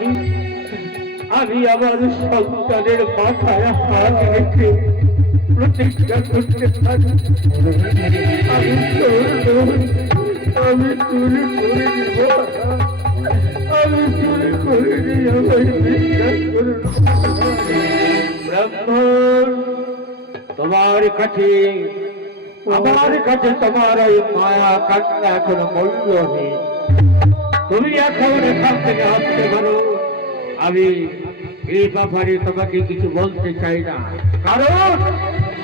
আমি আমি আমার সন্তানের মাথায় হাত রেখে প্রতিজ্ঞা করতে পারি আমি আমি চুরি করে দিব, আমি চুরি করে নিয়ে আমায় বিশ্বাস করুন। ব্রাহ্মণ, তোমার কাছে আমার কাছে তোমার ওই মায়া কান্না এখন মূল্য নেই। তুমি এখন এখান থেকে আসতে পারো। আমি এই ব্যাপারে তোমাকে কিছু বলতে চাই না, কারণ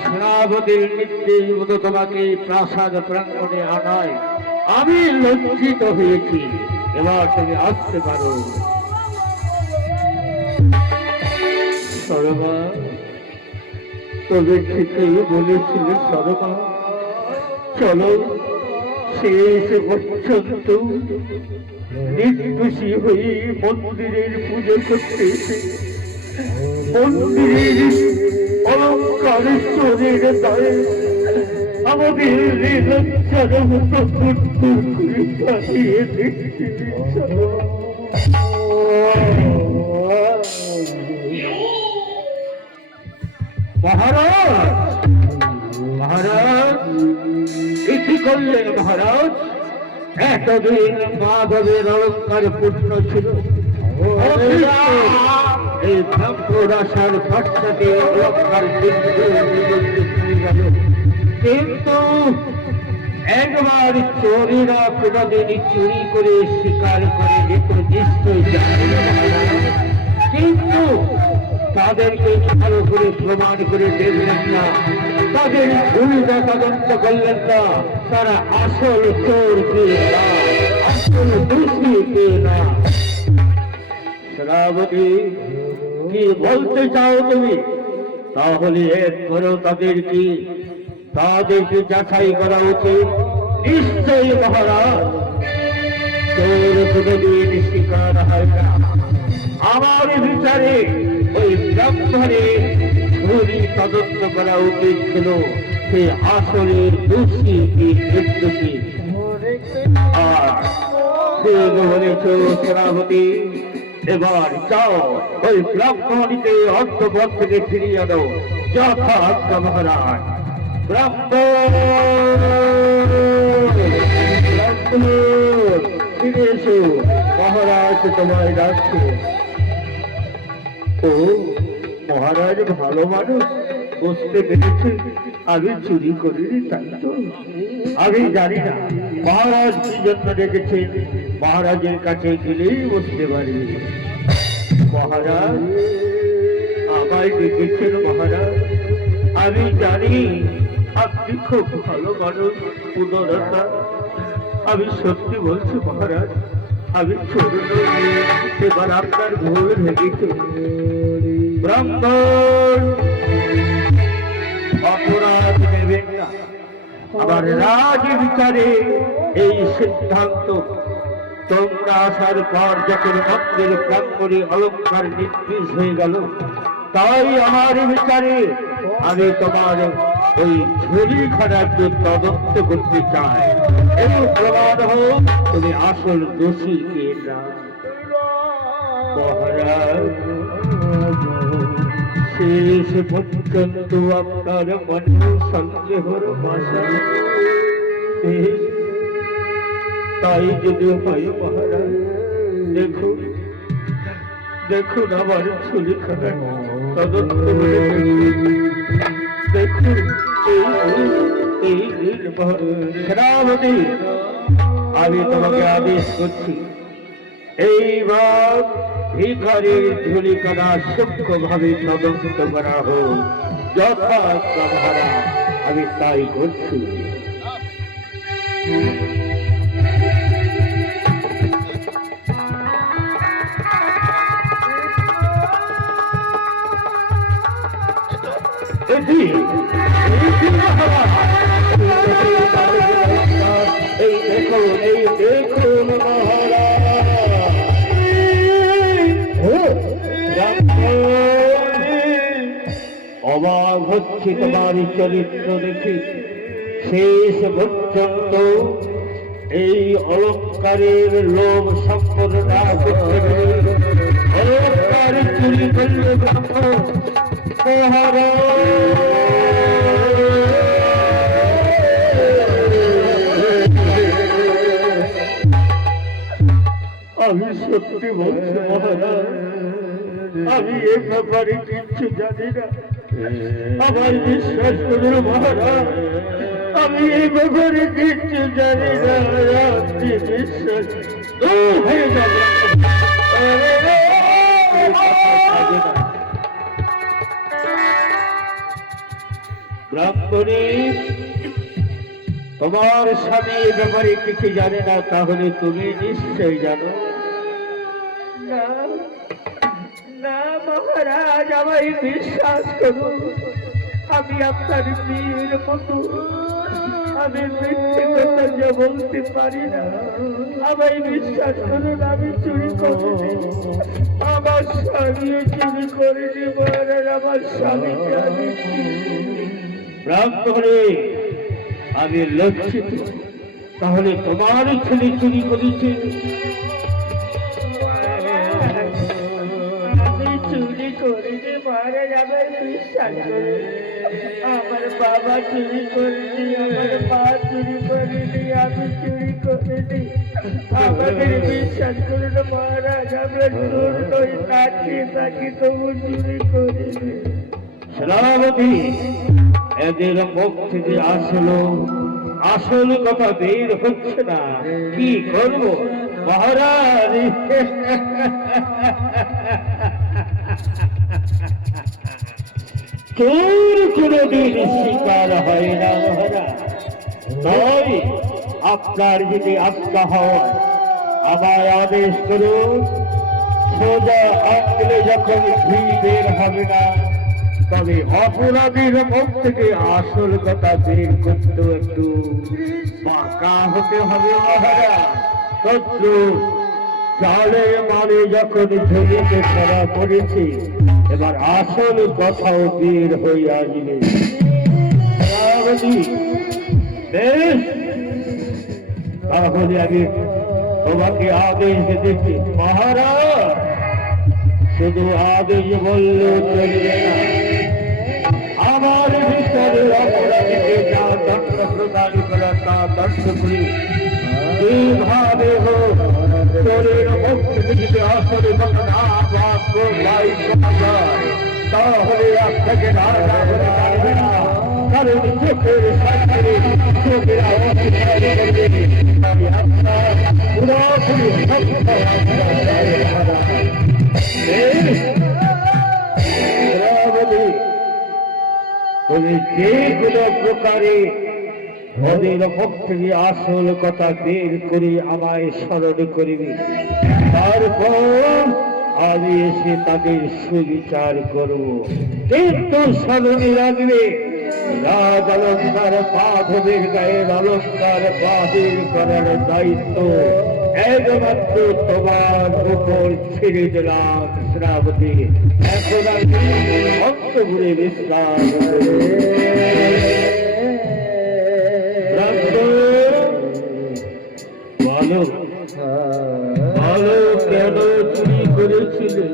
সেনাপতির নির্দেশ মতো তোমাকে প্রাসাদ প্রাঙ্গণে আনায় আমি লজ্জিত হয়েছি। এবার তুমি আসতে পারো। সরমা, তবে ঠিকই বলেছিল সরমা, চলো শেষ পর্যন্ত নির্দোষী হয়ে মন্দিরের পুজো করতে এসে মন্দিরের অলঙ্কার চোরের দায়ে আমাদের লজ্জার মতো করে কাটিয়ে দিচ্ছি। মহারাজ, মহারাজ, কি করলেন মহারাজ? এতদিন মাধবের অলঙ্কার পূর্ণ ছিল, এই ব্রহ্মরাশার পশ্চাতে অলঙ্কার গেল, কিন্তু একবার চোরেরা কোনদিন চুরি করে শিকার করে যেত নিশ্চয়ই জানেন, কিন্তু তাদেরকে ভালো করে প্রমাণ করে দেখলেন না, তাদের ভূমিকা তদন্ত করলেন না, তারা আসল চোর কে না, আসল দোষী কে না। সেনাপতি, কি বলতে চাও তুমি? তাহলে একবারও তাদেরকে যাচাই করা উচিত। নিশ্চয়ই মহারাজ, চোর কোনদিন শিকার হয় না। আমার বিচারে ওই ব্রাহ্মণের চুরি তদন্ত করা উচিত ছিল, সে আসলে দোষী কি নির্দোষী। আর সে বলেছ সেনাপতি, এবার যাও ওই ব্রাহ্মণীকে অর্থপথ থেকে ফিরিয়ে দাও যথার্থ মহারাজ। ব্রাহ্মণ ফিরে এসো, মহারাজ তোমায় ডাকছে। ও মহারাজ ভালো মানুষ, বুঝতে পেরেছে আমি চুরি করিনি, তাই তো? আমি জানি না মহারাজ কি জন্য ডেকেছেন, মহারাজের কাছে গেলেই বুঝতে পারি। মহারাজ আমায় ডেকেছেন মহারাজ, আমি জানি আপনি খুব ভালো মানুষ, উদারতা। আমি সত্যি বলছি মহারাজ, আমি ছোট এবার আপনার ভুল ভেঙেছি। ব্রাহ্মণ, অপরাধ নেবেন না। আবার রাজ বিচারে এই সিদ্ধান্ত, তোমরা আসার পর যখন মন্দির প্রাঙ্গণে অলঙ্কার নির্দেশ হয়ে গেল, তাই আমার বিচারে আমি তোমার ওই ঝুলি খানাকে তদন্ত করতে চাই এবং প্রমাণ হোক তুমি আসল দোষী কে না। মহারাজ, শেষ পর্যন্ত আপনার মনে সন্দেহর বাসা, তাই যদি হয় মহারাজ, দেখুন দেখুন আমার ছুরিখানা তদন্ত করে দেখুন। সেনাপতি, আমি তোমাকে আদেশ করছি, এইবার ভিখারির ঝুলিখানা সূক্ষ্মভাবে তদন্ত করা হোক যথার্থ মহারাজ, আমি তাই করছি। দেখুন অবাক হচ্ছে তোমার চরিত্র দেখে। শেষ পর্যন্ত এই অলঙ্কারের লোভ সম্পন্ন না করতে পেরে চুরি করলে আমি সত্যি বলছি মহারাজ, আমি এ ব্যাপারে কিচ্ছু জানি না। আমার বিশ্বাস করুন মহারাজ, আমি এই ব্যাপারে কিচ্ছু জানি না। আপনি বিশ্বাস হয়ে যাবে ব্রাহ্মণী, তোমার স্বামী এ ব্যাপারে কিছু জানে না, তাহলে তুমি নিশ্চয়ই জানো। না না মহারাজ, আমায় বিশ্বাস করুন, আমি আপনার মেয়ের মতো, আমি মিথ্যে কথা যে বলতে পারি না। আমায় বিশ্বাস করুন, আমি চুরি করিনি, আমার স্বামীও চুরি করিনি মহারাজ, আমার স্বামীকে আমি ব্রাহ্মণী, আমি লজ্জিত। তাহলে তোমার ছেলে চুরি করেছে? আমি চুরি করিনি মহারাজ, আমায় বিশ্বাস করুন। আমার বাবা চুরি করেনি, আমার মা চুরি করেনি, আমি চুরি করিনি। আমাদের বিশ্বাস করুন মহারাজ, আমরা চোর নই, তাকিয়ে থাকি তবু চুরি করিনি। সেনাপতি, এদের মুখ থেকে আসল কথা বের হচ্ছে না, কি করব মহারাজ? চোর কোনদিন শিকার হয় না মহারাজ। তাই আপনার যদি আস্থা হয়, আমায় আদেশ করুন, সোজা আঁকলে যখন ঘি বের হবে না, তবে অপরাধীর মুখ থেকে আসল কথা বের করতে একটু পাকা হতে হবে মহারাজ। শত্রু চালে মালে যখন ঝুলিতে ধরা পড়েছে, এবার আসল কথাও বের হয়ে আসবে। বেশ, তাহলে আমি তোমাকে আদেশ দিচ্ছি মহারাজ। শুধু আদেশ বললে চলবে না, আমার ভিতরে অপরাধীকে যা দণ্ড প্রদান করা তা দণ্ড করি। কিভাবে হোক চোরের মুখ থেকে যদি আসলে কথা না তাহলে আপনাকে না বলে পারবে না, কারণ চোখের সামনে চোখের আমি আপনার পুরোপুরি তুমি যে কোনো প্রকারে ওদের মুখ থেকে আসল কথা বের করে আমায় স্মরণ করিবে, তারপর আমি এসে তাদের সুবিচার করব। কিন্তু স্মরণে রাখবে, রাজ অলঙ্কার মাধবের গায়ের অলঙ্কার বাহির করার দায়িত্ব একমাত্র তোমার উপর ছেড়ে দিলাম শ্রাবতী। এখন আমি অন্তপুরে বিশ্রাম বলো বলো, কেন চুরি করেছিলে?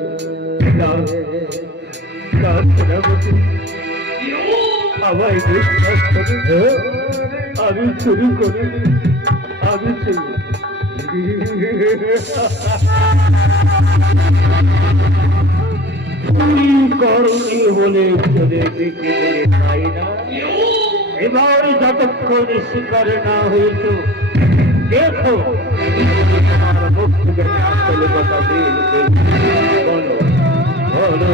আমায় বিশ্বাস করো, আমি চুরি করিনি, আমি চুরি করনি বলে চলে দেখে গেলে তাই না? এবার যতক্ষণ স্বীকার না হয়েছ, দেখো তোমার মুখ থেকে আসলে কথা বের বলো বলো।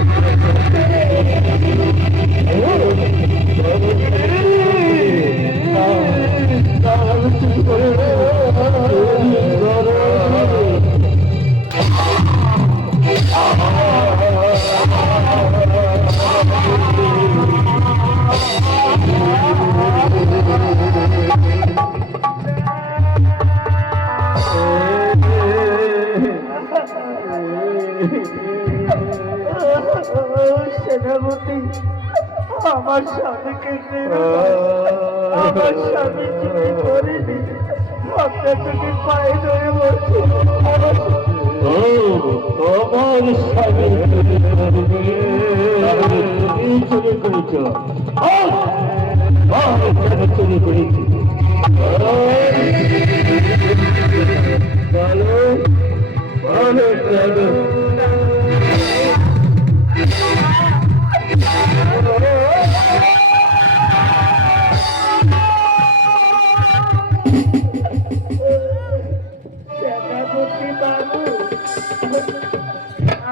সেনাপতি, আমার স্বামীকে আমার স্বামী চুরি করেনি, আপনার তোকে পায়ে ধরে বলছি, ও তোমার স্বামী চুরি করেছ চুরি করেছি বলো বলো বলো সেনাপতি বাবু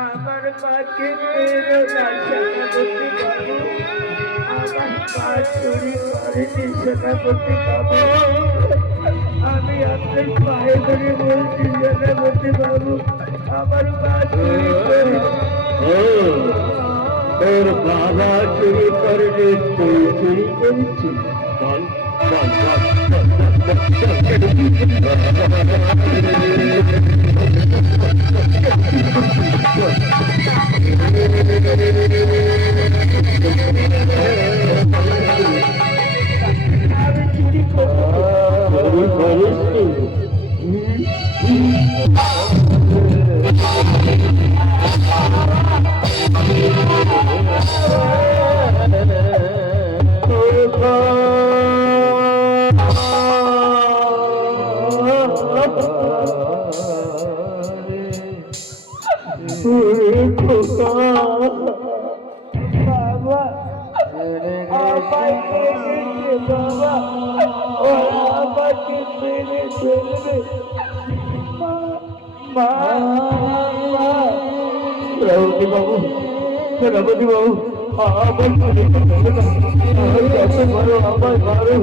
আমার মাকে মেরো না সেনাপতি বাবু আমার মা চুরি করেনি সেনাপতি বাবু আমি আপনার পায়ে ধরে বলছি সেনাপতি বাবু আমার মা চুরি করে তোর বাবা চুরি করেনি তুই চুরি করেছিস বল বল আমি চুরি করবো বাবা আমায় মেরেছে বাবা ওরা আমাকে মেরে ফেলবে মা মা সেনাপতি বাবু সেনাপতি বাবু আমার চুরি করবে না কাছে মারো আমায় মারো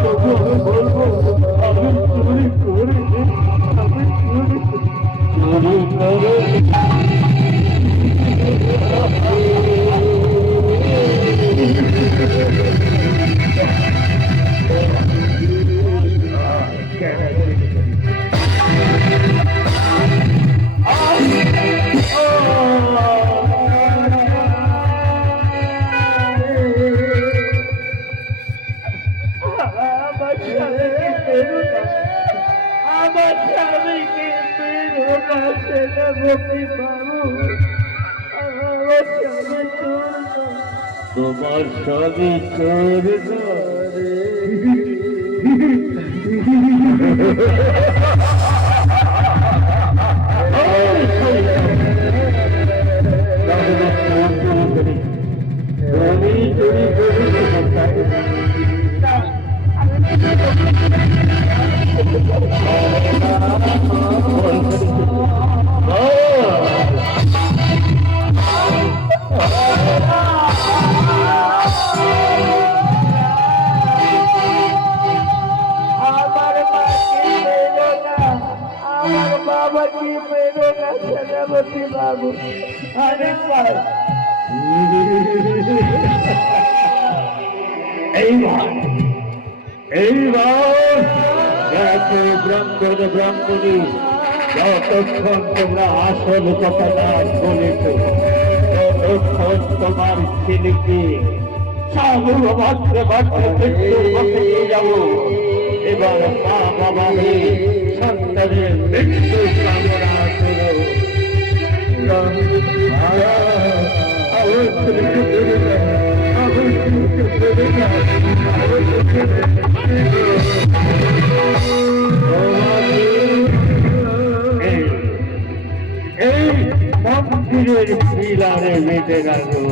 তবু আমি বলবো আমি চুরি করিনি আমি চুরি করে আমার স্বামীকে মেরো না আমার স্বামীকে মেরো না সেনাপতি বাবু আমার স্বামী চোর না তোমার স্বামী চোর আমার মাকে মেরো না আমার বাবাকে মেরো না সেনাপতি বাবু আরেকবার এইবার দেখো ব্রাহ্মণ ব্রাহ্মণী যতক্ষণ তোমরা আসল কথা না বলেছ ততক্ষণ তোমার ছেলেকে মাত্রে মাত্রে নিয়ে যাবো এবার মা বাবা সন্তানের মৃত্যু কামনা করো আমার ছেলেকে বেরো না আমার ছেলেকে বেরো না আমার এই মন্দিরের পিলারে বেঁধে রাখো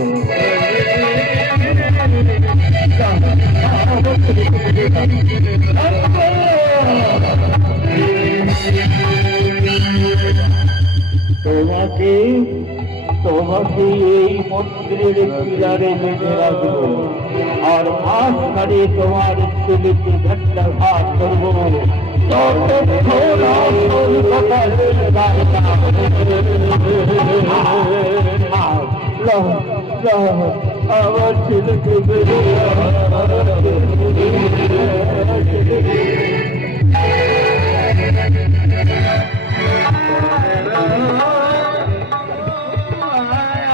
তোমাকে তোমাকে এই মন্দিরের পিলারে বেঁধে রাখবো আর মাঝখানে তোমার ছেলেকে ঘন্টা ভাগ করবো যতক্ষণ আসল কথা আমার ছেলেকে বেঁধে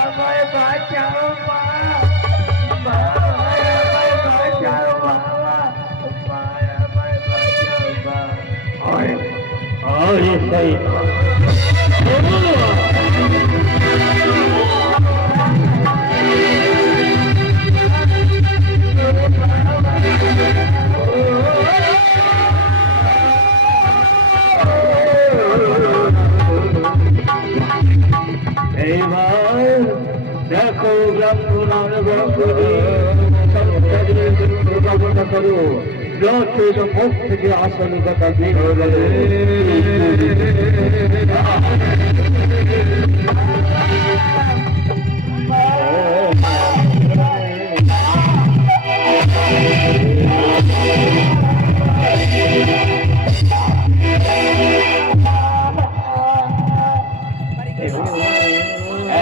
আমায় বাঁচাও মা মা আমায় বাঁচাও বাবা মা আমায় বাঁচাও মা और ये सही এইবার দেখো ব্রাহ্মণার ব্রাহ্মণী সন্তানের মৃত্যু কামনা করো, যত মুখ থেকে আসল কথা বের হয়ে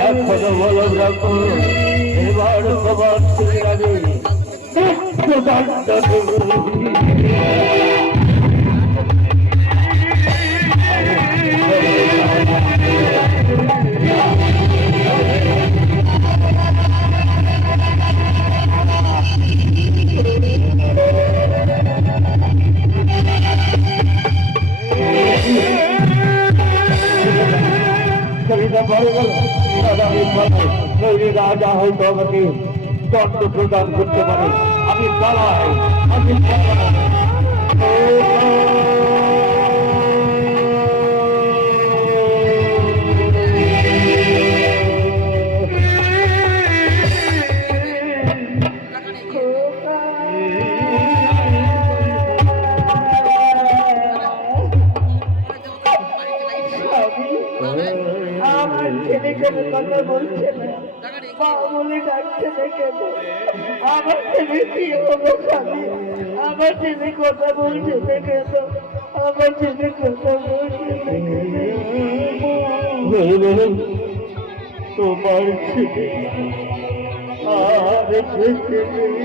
এখনো বলো ব্রাহ্মণ, এবার সবার ছেলে যাবে রাজা হয়তো আমাকে দণ্ড প্রদান করতে পারে। আমি পালাই, আমি আমার ছেলে কেন কথা বলছে না, মা বলে ডাকছে না কেন? আমার ছেলে কি হলো স্বামী? আমার ছেলে কথা বলছে না কেন? আমার ছেলে কথা বলছে না কেন? তোমার ছেলে আর বেঁচে নেই।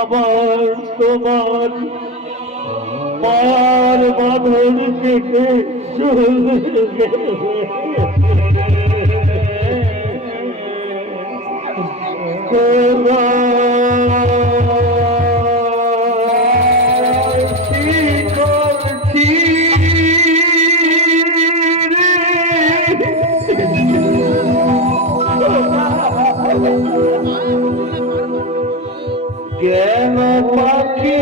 আবার তোমার মার বাঁধন থেকে জ্ঞান পাখি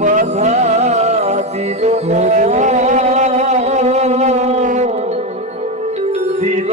বাধা দিল দিল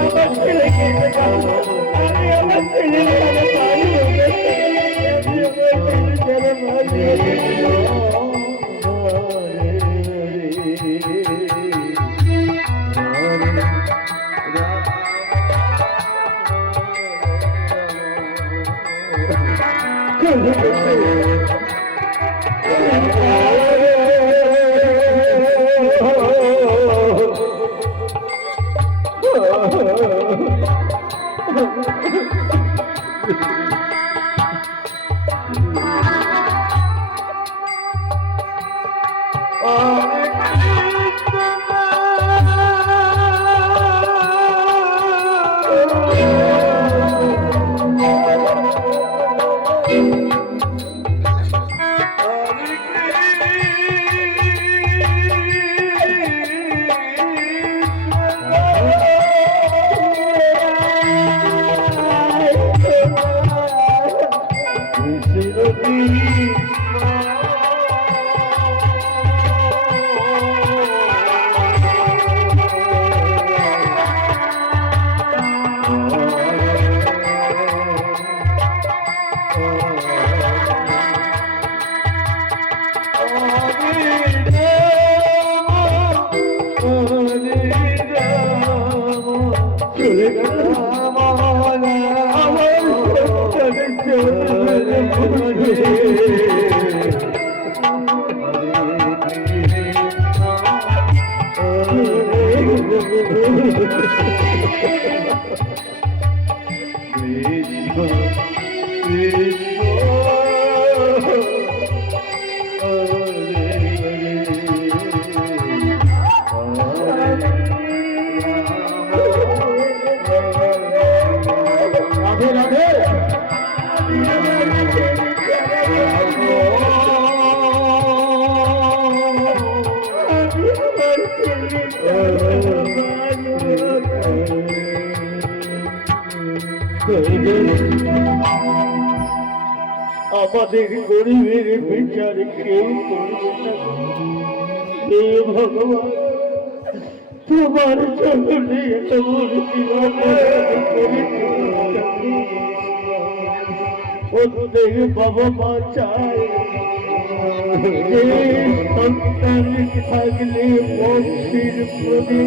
আমার ছেলেকে আমি আমার ছেলে ভাই হয়ে গেছে আমি আমার ছেলে ভাই হয়ে গেছে আমাদের গরিবের বিচার কেউ করিস না হে ভগবান তোমার চরণে এত মূর্তি প্রত্যেক বাবা মা চায় যে সন্তান থাকলে বংশীর প্রতি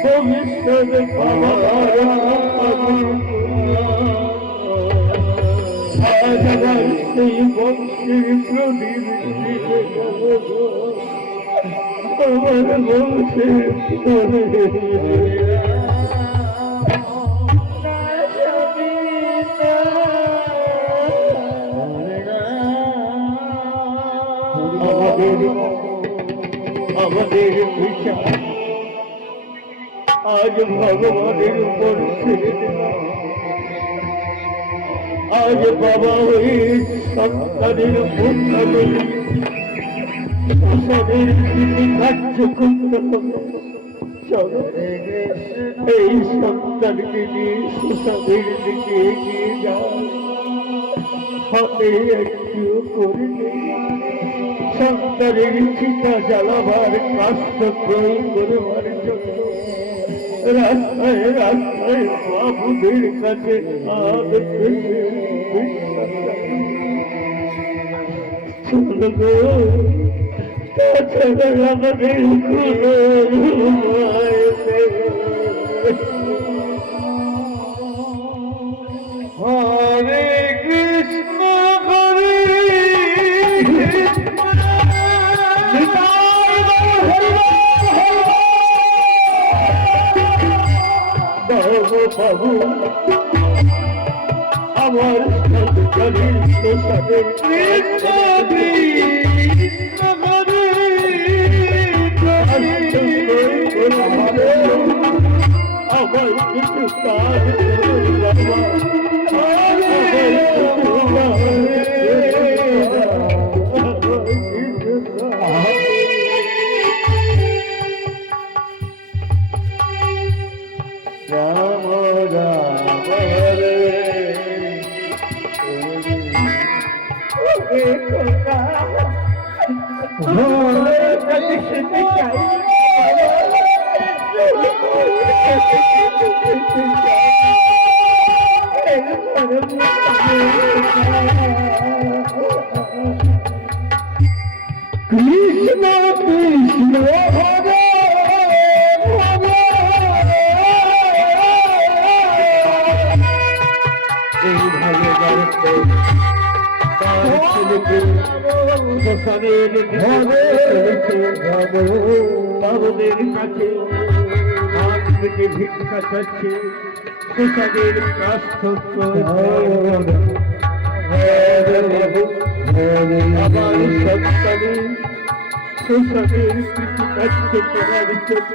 ভবিষ্যৎ বাবা আজ আমার সেই বংশের প্রদীপ আমার বংশের আমাদের বিচার আজ ভগবানের উপর ছেড়ে দিলাম আজ বাবা ওই সন্তানের প্রসাদের কার্যক্রম এই সন্তানকে নিয়ে সুসাদের দিকে এগিয়ে যাও হাতে একটু করে সন্তানের চিতা জ্বালাবার কাষ্ট প্রয়োগ করবার জন্য রাস্তায় রাস্তায় বাবুদের কাছে তাছাড়া আমাদের হরে কৃষ্ণ হরে বাবু আমার সন্তানের প্রসাদে আমার কিছু কাজ রাম রাম হরে খোকা তোমার কাছে শুনতে চাই কৃষ্ণ কৃষ্ণ হরে এইভাবে গল্প তার ছেলেকে শ্মশানের ঘরে বাবুদের কাছে হাত পেতে ভিক্ষা চাচ্ছে শ্মশানের কাষ্ঠস্থ আমার সন্তানের শ্মশানের কৃষিকার্য করার জন্য